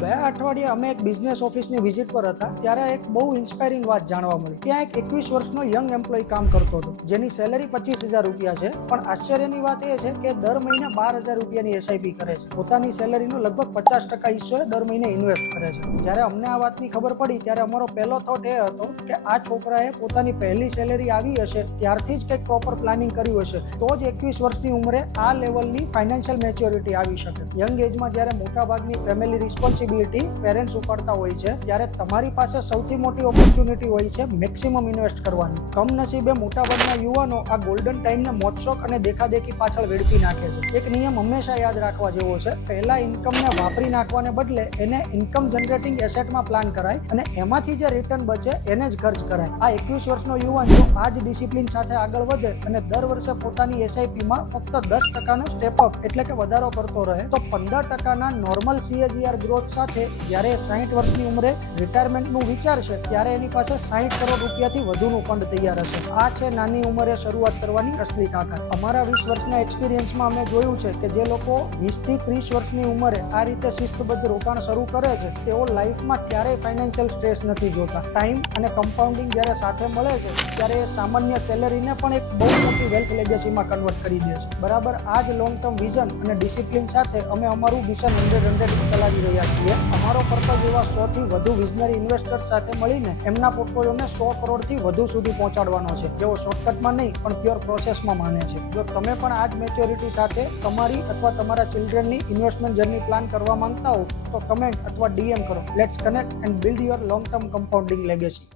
ગયા અઠવાડિયે અમે એક બિઝનેસ ઓફિસની વિઝિટ પર હતા ત્યારે એક બહુ ઇન્સ્પાયરિંગ વાત જાણવા મળી। ત્યાં એક 21 વર્ષનો યંગ એમ્પ્લોય કામ કરતો હતો જેની સેલરી 25,000 રૂપિયા છે, પણ આશ્ચર્યની વાત એ છે કે દર મહિને 12,000 રૂપિયાની એસઆઈપી કરે છે। પોતાની સેલરીનો લગભગ 50% હિસ્સો દર મહિને ઇન્વેસ્ટ કરે છે। જ્યારે અમને આ વાતની ખબર પડી ત્યારે અમારો પહેલો થોટ એ હતો કે આ છોકરાએ પોતાની પહેલી સેલરી આવી હશે ત્યારથી જ કંઈક પ્રોપર પ્લાનિંગ કર્યું હશે તો જ 21 વર્ષની ઉંમરે આ લેવલની ફાઇનાન્શિયલ મેચ્યોરિટી આવી શકે। યંગ એજમાં જ્યારે મોટાભાગની ફેમિલી રિસ્પોન્સિબિલિટી પેરેન્ટ્સ ઉપાડતા હોય છે ત્યારે તમારી પાસે સૌથી મોટી ઓપોર્ચ્યુનિટી હોય છે મેક્સિમમ ઇન્વેસ્ટ કરવાની। કમનસીબે મોટાભાગના યુવાનો આ ગોલ્ડન ટાઈમને મોજશોખ અને દેખાદેખી પાછળ વેડફી નાખે છે। એક નિયમ હંમેશા યાદ રાખવા જેવો છે, પહેલા ઇન્કમને વાપરી નાખવાને બદલે એને ઇન્કમ જનરેટિંગ એસેટમાં પ્લાન કરાય અને એમાંથી જે રિટર્ન બચે એને જ ખર્ચ કરાય। આ 21 વર્ષનો યુવાન જો આ જ ડિસિપ્લિન સાથે આગળ વધે અને દર વર્ષે પોતાની એસઆઈપીમાં ફક્ત 10%નો સ્ટેપ અપ એટલે કે વધારો કરતો રહે તો 15%ના નોર્મલ CAGR ગ્રોથ સાથે જ્યારે 60 વર્ષની ઉંમરે રિટાયરમેન્ટનું વિચારશે ત્યારે એની પાસે 60 કરોડ રૂપિયાથી વધુનું ફંડ તૈયાર હશે। આ છે નાની ઉંમરે શરૂઆત કરવાની અસલી તાકાત। અમારા 20 વર્ષના એક્સપિરિયન્સમાં અમે જોયું છે કે જે લોકો 20 થી 30 વર્ષની ઉંમરે આ રીતે શિસ્તબદ્ધ રોકાણ શરૂ કરે છે તેઓ લાઈફમાં ક્યારેય ફાઇનાન્શિયલ સ્ટ્રેસ નથી જોતા। ટાઈમ અને કમ્પાઉન્ડિંગ જ્યારે સાથે મળે છે ત્યારે એ સામાન્ય સેલરીને પણ એક બહુ મોટી વેલ્થ લેગેસીમાં કન્વર્ટ કરી દે છે। બરાબર આ જ લોંગ ટર્મ વિઝન અને ડિસિપ્લિન સાથે અમે અમારું મિશન 100 ચલાવી રહ્યા છીએ। અમારો પર્પઝ એવા 100 થી વધુ વિઝનરી ઇન્વેસ્ટર્સ સાથે મળીને એમના પોર્ટફોલિયોને 100 કરોડથી વધુ સુધી પહોંચાડવાનો છે, જેઓ શોર્ટકટમાં નહીં પણ પ્યોર પ્રોસેસમાં માને છે। જો તમે પણ આ જ મેચ્યોરિટી સાથે તમારી અથવા તમારા ચિલ્ડ્રનની ઇન્વેસ્ટમેન્ટ જર્ની પ્લાન કરવા માંગતા હો તો કમેન્ટ અથવા DM કરો। Let's connect and build your long term compounding legacy.